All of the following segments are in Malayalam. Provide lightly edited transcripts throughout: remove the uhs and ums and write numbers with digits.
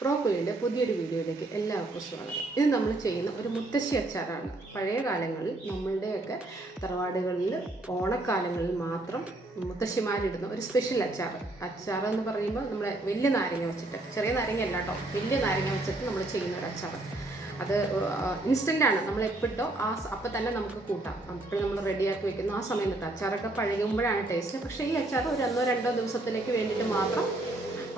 പ്രോക്കുലിൻ്റെ പുതിയൊരു വീഡിയോയിലേക്ക് എല്ലാവർക്കും സ്വാഗതം. ഇത് നമ്മൾ ചെയ്യുന്ന ഒരു മുത്തശ്ശി അച്ചാറാണ്. പഴയ കാലങ്ങളിൽ നമ്മളുടെയൊക്കെ തറവാടുകളിൽ ഓണക്കാലങ്ങളിൽ മാത്രം മുത്തശ്ശിമാരിടുന്ന ഒരു സ്പെഷ്യൽ അച്ചാർ എന്ന് പറയുമ്പോൾ നമ്മളെ വലിയ നാരങ്ങ വെച്ചിട്ട്, ചെറിയ നാരങ്ങ അല്ല കേട്ടോ, വലിയ നാരങ്ങ വെച്ചിട്ട് നമ്മൾ ചെയ്യുന്ന ഒരു അച്ചാർ. അത് ഇൻസ്റ്റൻ്റാണ്. നമ്മൾ എപ്പിട്ടോ അപ്പം തന്നെ നമുക്ക് കൂട്ടാം. അപ്പോൾ നമ്മൾ റെഡിയാക്കി വെക്കുന്നു. ആ സമയം തൊട്ട് അച്ചാറൊക്കെ പഴകുമ്പോഴാണ് ടേസ്റ്റ്. പക്ഷേ ഈ അച്ചാർ ഒരു 1-2 ദിവസത്തിലേക്ക് വേണ്ടിയിട്ട് മാത്രം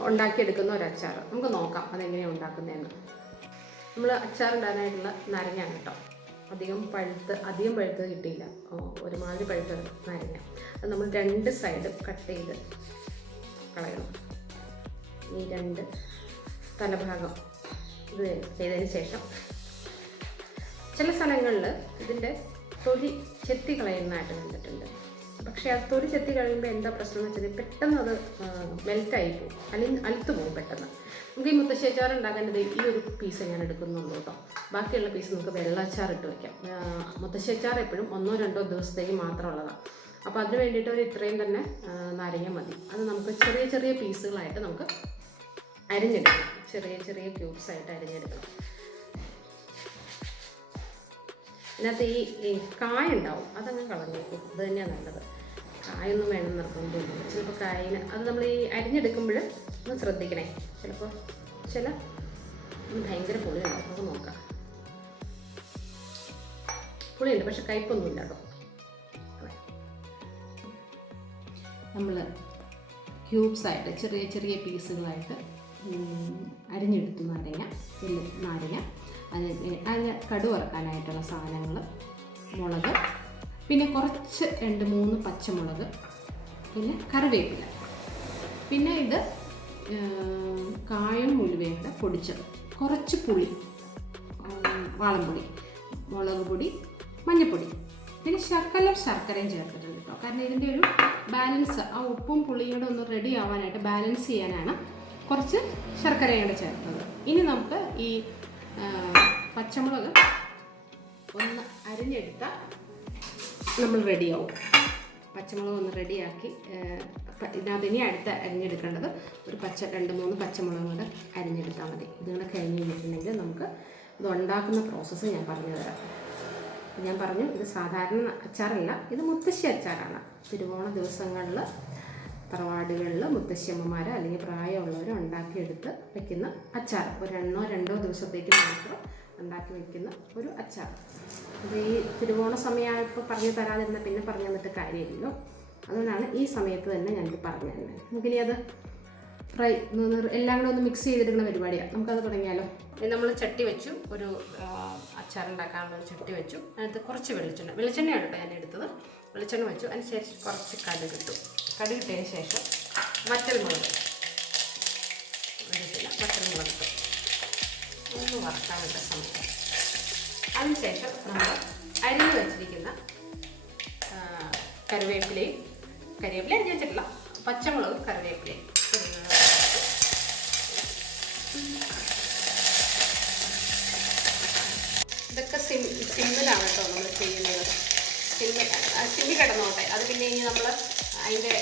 ഉണ്ടാക്കിയെടുക്കുന്ന ഒരു അച്ചാർ. നമുക്ക് നോക്കാം അതെങ്ങനെയാണ് ഉണ്ടാക്കുന്നതെന്ന്. നമ്മൾ അച്ചാറുണ്ടാകാനായിട്ടുള്ള നാരങ്ങയാണ് കേട്ടോ. അധികം പഴുത്ത് കിട്ടിയില്ല, ഒരുമാതിരി പഴുത്ത നാരങ്ങ. അത് നമ്മൾ 2 സൈഡും കട്ട് ചെയ്ത് കളയണം. ഈ 2 തലഭാഗം ഇത് ചെയ്തതിന് ശേഷം ചില സ്ഥലങ്ങളിൽ ഇതിൻ്റെ തൊലി ചെത്തി കളയുന്നതായിട്ട് കണ്ടിട്ടുണ്ട്. പക്ഷേ ആ തൊലി ചെത്തി കഴിയുമ്പോൾ എന്താ പ്രശ്നം എന്ന് വെച്ചാൽ പെട്ടെന്ന് അത് മെൽറ്റായി പോകും, അലുത്ത് പോകും പെട്ടെന്ന്. നമുക്ക് ഈ മുത്തശ്ശി അച്ചാർ ഉണ്ടാക്കേണ്ടത് ഈ ഒരു പീസ് ഞാൻ എടുക്കുന്നുള്ളൂ കേട്ടോ. ബാക്കിയുള്ള പീസ് നമുക്ക് വെള്ളച്ചാർ ഇട്ട് വയ്ക്കാം. മുത്തശ്ശി അച്ചാർ എപ്പോഴും 1-2 ദിവസത്തേക്ക് മാത്രമുള്ളതാണ്. അപ്പോൾ അതിന് വേണ്ടിയിട്ട് ഒരു ഇത്രയും തന്നെ നാരങ്ങ മതി. അത് നമുക്ക് ചെറിയ ചെറിയ പീസുകളായിട്ട് നമുക്ക് അരിഞ്ഞെടുക്കണം. ചെറിയ ചെറിയ ക്യൂബ്സ് ആയിട്ട് അരിഞ്ഞെടുക്കണം. ഇതിനകത്ത് ഈ കായ ഉണ്ടാവും, അതങ്ങ് കളഞ്ഞേക്കും. അത് തന്നെയാണ് നല്ലത്. കായൊന്നും വേണം നിർബന്ധമൊന്നുമില്ല. ചിലപ്പോൾ കായിന് അത് നമ്മൾ ഈ അരിഞ്ഞെടുക്കുമ്പോൾ ഒന്ന് ശ്രദ്ധിക്കണേ. ചിലപ്പോൾ ഭയങ്കര പുളിയുണ്ടാവും. നമുക്ക് നോക്കാം. പുളിയുണ്ട്, പക്ഷെ കയ്പൊന്നുമില്ല കേട്ടോ. നമ്മൾ ക്യൂബ്സായിട്ട് ചെറിയ ചെറിയ പീസുകളായിട്ട് അരിഞ്ഞെടുത്തു നാരങ്ങ. അതിന് കടു വറക്കാനായിട്ടുള്ള സാധനങ്ങൾ, മുളക്, പിന്നെ കുറച്ച് 2-3 പച്ചമുളക്, പിന്നെ കറിവേപ്പില, പിന്നെ ഇത് കായും ഉലുവയും കൂടെ പൊടിച്ചത്, കുറച്ച് പുളി, വാളംപൊടി, മുളക് പൊടി, മഞ്ഞൾപ്പൊടി, പിന്നെ ശർക്കരയും ചേർത്തിട്ടുണ്ട് കേട്ടോ. കാരണം ഇതിൻ്റെ ഒരു ബാലൻസ്, ആ ഉപ്പും പുളിയും ഒന്ന് റെഡി ആവാനായിട്ട് ബാലൻസ് ചെയ്യാനാണ് കുറച്ച് ശർക്കരയും കൂടെ ചേർത്തത്. ഇനി നമുക്ക് ഈ പച്ചമുളക് ഒന്ന് അരിഞ്ഞെടുത്താൽ നമ്മൾ റെഡിയാവും. പച്ചമുളക് ഒന്ന് റെഡിയാക്കി ഇതിനകത്ത് ഇനി അരിഞ്ഞെടുക്കേണ്ടത് ഒരു 2-3 പച്ചമുളക് കൂടെ അരിഞ്ഞെടുത്താൽ മതി. ഇതുകൂടെ കഴിഞ്ഞ് കഴിഞ്ഞിട്ടുണ്ടെങ്കിൽ നമുക്ക് ഇത് ഉണ്ടാക്കുന്ന പ്രോസസ്സ് ഞാൻ പറഞ്ഞു തരാം. ഞാൻ പറഞ്ഞു, ഇത് സാധാരണ അച്ചാറല്ല, ഇത് മുത്തശ്ശി അച്ചാറാണ്. തിരുവോണ ദിവസങ്ങളിൽ തറവാടുകളിൽ മുത്തശ്ശിയമ്മമാർ അല്ലെങ്കിൽ പ്രായമുള്ളവർ ഉണ്ടാക്കിയെടുത്ത് വയ്ക്കുന്ന അച്ചാർ. ഒരു 1-2 ദിവസത്തേക്ക് മാത്രം ഉണ്ടാക്കി വയ്ക്കുന്ന ഒരു അച്ചാർ. അത് ഈ തിരുവോണ സമയമായപ്പോൾ പറഞ്ഞു തരാതിരുന്ന പിന്നെ പറഞ്ഞു തന്നിട്ട് കാര്യമില്ലല്ലോ. അതുകൊണ്ടാണ് ഈ സമയത്ത് തന്നെ ഞാനിത് പറഞ്ഞു തരുന്നത്. നമുക്കിനി അത് എല്ലാം കൂടെ ഒന്ന് മിക്സ് ചെയ്തെടുക്കുന്ന പരിപാടിയാണ്. നമുക്കത് തുടങ്ങിയാലോ. നമ്മൾ ചട്ടി വെച്ചു, ഒരു അച്ചാറുണ്ടാക്കാനുള്ള ഒരു ചട്ടി വെച്ചു. അതിനകത്ത് കുറച്ച് വെളിച്ചെണ്ണയാണ് കേട്ടോ ഞാൻ എടുത്തത്. വെളിച്ചെണ്ണ വെച്ചു. അതിന് ശേഷം കുറച്ച് കടുകിട്ടു. കടുകിട്ടതിന് ശേഷം വറ്റൽമുളക് ഇട്ടു. ഒന്ന് വറുക്കാനുള്ള സമയം. അതിനുശേഷം നമ്മൾ അരിഞ്ഞു വെച്ചിരിക്കുന്ന കരിവേപ്പില അരിഞ്ഞു വെച്ചിട്ടില്ല, പച്ചമുളകും കറിവേപ്പിലയും ഇതൊക്കെ സിമ്മിലാണ് കേട്ടോ നമ്മൾ ചെയ്യുന്നത്. സിമ്മി കിടന്നോട്ടെ. അത് പിന്നെ ഇനി നമ്മൾ അതിൻ്റെ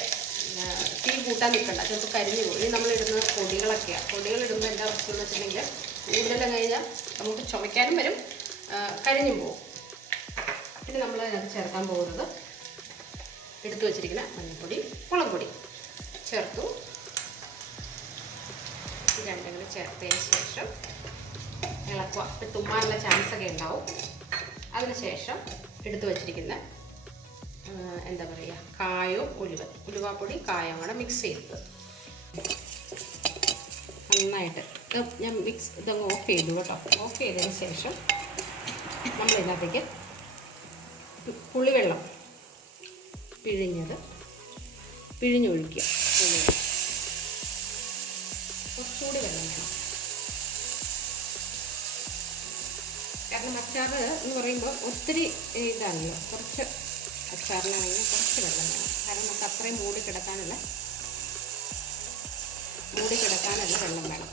തീ കൂട്ടാൻ നിൽക്കണ്ട, ചിലപ്പോൾ കരിഞ്ഞു പോകും. ഇനി നമ്മളിടുന്ന പൊടികളൊക്കെയാണ്. പൊടികളിടുമ്പോൾ എന്താ പ്രശ്നം എന്ന് വെച്ചിട്ടുണ്ടെങ്കിൽ കൂടുതലെല്ലാം കഴിഞ്ഞാൽ നമുക്ക് ചുമയ്ക്കാനും വരും, കരിഞ്ഞും പോകും. പിന്നെ നമ്മൾ അതിനകത്ത് ചേർക്കാൻ പോകുന്നത് എടുത്തു വച്ചിരിക്കുന്ന മഞ്ഞൾപ്പൊടി, മുളക് പൊടി ചേർത്തു. ഇത് രണ്ടും കൂടി ചേർത്തതിന് ശേഷം ഇളക്കുക. ഇപ്പം തുമ്മാനുള്ള ചാൻസൊക്കെ ഉണ്ടാവും. അതിനുശേഷം എടുത്തു വച്ചിരിക്കുന്ന എന്താ പറയുക, കായോ ഉലുവാപ്പൊടി കായം കൂടെ മിക്സ് ചെയ്തത് നന്നായിട്ട് ഞാൻ ഇതങ്ങ് ഓഫ് ചെയ്തു കേട്ടോ. ഓഫ് ചെയ്തതിന് ശേഷം നമ്മളിതിനകത്തേക്ക് പുളിവെള്ളം പിഴിഞ്ഞൊഴിക്കുക. കുറച്ചുകൂടി വെള്ളം വേണം. കാരണം അച്ചാർ എന്ന് പറയുമ്പോൾ ഒത്തിരി ഇതാണല്ലോ. കുറച്ച് അച്ചാറിനാണെങ്കിൽ കുറച്ച് വെള്ളം വേണം. കാരണം നമുക്ക് അത്രയും മൂടി കിടക്കാനുള്ള വെള്ളം വേണം.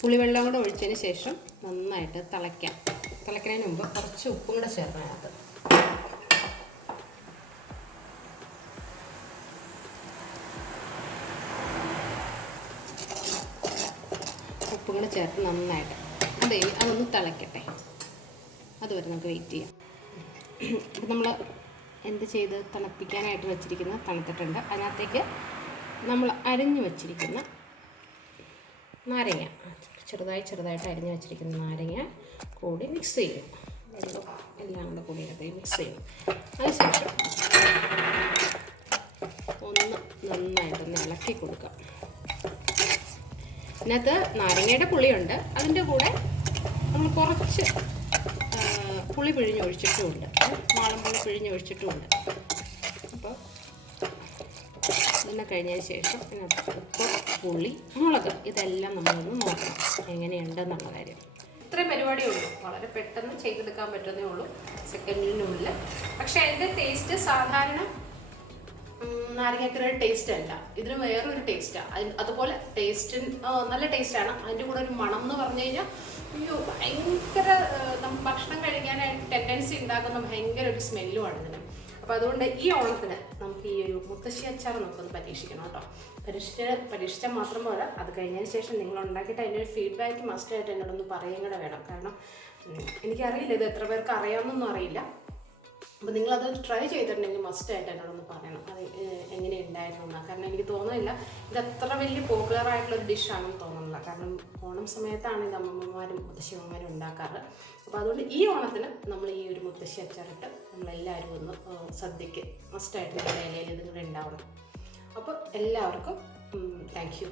പുളിവെള്ളം കൂടെ ഒഴിച്ചതിന് ശേഷം നന്നായിട്ട് തിളയ്ക്കുന്നതിന് മുമ്പ് കുറച്ച് ഉപ്പും കൂടെ ചേർക്കണം അതിനകത്ത്. ഉപ്പും കൂടെ ചേർത്ത് നന്നായിട്ട് അതൊന്ന് തിളയ്ക്കട്ടെ. അതുവരെ നമുക്ക് വെയിറ്റ് ചെയ്യാം. ഇപ്പം നമ്മൾ എന്ത് ചെയ്ത് തണുപ്പിക്കാനായിട്ട് വെച്ചിരിക്കുന്ന തണുത്തിട്ടുണ്ട്. അതിനകത്തേക്ക് നമ്മൾ അരിഞ്ഞു വെച്ചിരിക്കുന്ന നാരങ്ങ, ചെറുതായിട്ട് അരിഞ്ഞു വെച്ചിരിക്കുന്ന നാരങ്ങ കൂടി മിക്സ് ചെയ്യും. എല്ലാം കൂടെ കൂടി മിക്സ് ചെയ്യും. അതിനുശേഷം നന്നായിട്ടൊന്ന് ഇളക്കി കൊടുക്കാം. ഇതിനകത്ത് നാരങ്ങയുടെ പുളിയുണ്ട്, അതിൻ്റെ കൂടെ നമ്മൾ കുറച്ച് പുളി പിഴിഞ്ഞൊഴിച്ചിട്ടുമുണ്ട്, വാളംപുളി പിഴിഞ്ഞൊഴിച്ചിട്ടുമുണ്ട്. അപ്പോൾ ഇതിനെ കഴിഞ്ഞതിന് ശേഷം ഇതിനകത്ത് ഉപ്പ്, പുളി, മുളക് ഇതെല്ലാം നമ്മളൊന്ന് നോക്കണം എങ്ങനെയുണ്ടെന്നുള്ള കാര്യം. ഇത്രയും പരിപാടിയേ ഉള്ളൂ. വളരെ പെട്ടെന്ന് ചെയ്തെടുക്കാൻ പറ്റുന്നേ ഉള്ളൂ, സെക്കൻഡിനുള്ളിൽ. പക്ഷേ അതിൻ്റെ ടേസ്റ്റ് സാധാരണ നാരങ്ങാക്കറിയുടെ ടേസ്റ്റ് അല്ല, ഇതിന് വേറൊരു ടേസ്റ്റാണ്. അതുപോലെ നല്ല ടേസ്റ്റാണ്. അതിൻ്റെ കൂടെ ഒരു മണം എന്ന് പറഞ്ഞു കഴിഞ്ഞാൽ അയ്യോ ഭയങ്കര, നമുക്ക് ഭക്ഷണം കഴിക്കാനായിട്ട് ടെൻഡൻസി ഉണ്ടാക്കുന്ന ഭയങ്കര ഒരു സ്മെല്ലുമാണ് ഇതിന്. അപ്പോൾ അതുകൊണ്ട് ഈ ഓണത്തിന് നമുക്ക് ഈ ഒരു മുത്തശ്ശി അച്ചാർ നമുക്കൊന്ന് പരീക്ഷിക്കണം കേട്ടോ. പരീക്ഷിച്ചാൽ മാത്രം പോരാ, അത് കഴിഞ്ഞതിന് ശേഷം നിങ്ങൾ ഉണ്ടാക്കിയിട്ട് അതിൻ്റെ ഒരു ഫീഡ്ബാക്ക് മസ്റ്റായിട്ട് എന്നോടൊന്ന് പറയുകയും കൂടെ വേണം. കാരണം എനിക്കറിയില്ല ഇത് എത്ര പേർക്ക് അറിയാമെന്നൊന്നും അറിയില്ല. അപ്പോൾ നിങ്ങളത് ട്രൈ ചെയ്തിട്ടുണ്ടെങ്കിൽ മസ്റ്റായിട്ട് എന്നോടൊന്ന് പറയണം അത് എങ്ങനെയുണ്ടായിരുന്നു എന്ന്. കാരണം എനിക്ക് തോന്നുന്നില്ല ഇത് അത്ര വലിയ പോപ്പുലർ ആയിട്ടുള്ളൊരു ഡിഷാണെന്ന് തോന്നുന്നില്ല. കാരണം ഓണം സമയത്താണ് ഇത് അമ്മമ്മമാരും മുത്തശ്ശിമാരും ഉണ്ടാക്കാറ്. അപ്പോൾ അതുകൊണ്ട് ഈ ഓണത്തിന് നമ്മൾ ഈ ഒരു മുത്തശ്ശി അച്ചാറിട്ട് നമ്മളെല്ലാവരും ഒന്ന് സദ്യക്ക് മസ്റ്റായിട്ട് നിങ്ങളുടെ ഇലയിൽ ഇത് കൂടെ ഉണ്ടാവണം. അപ്പോൾ എല്ലാവർക്കും താങ്ക് യു.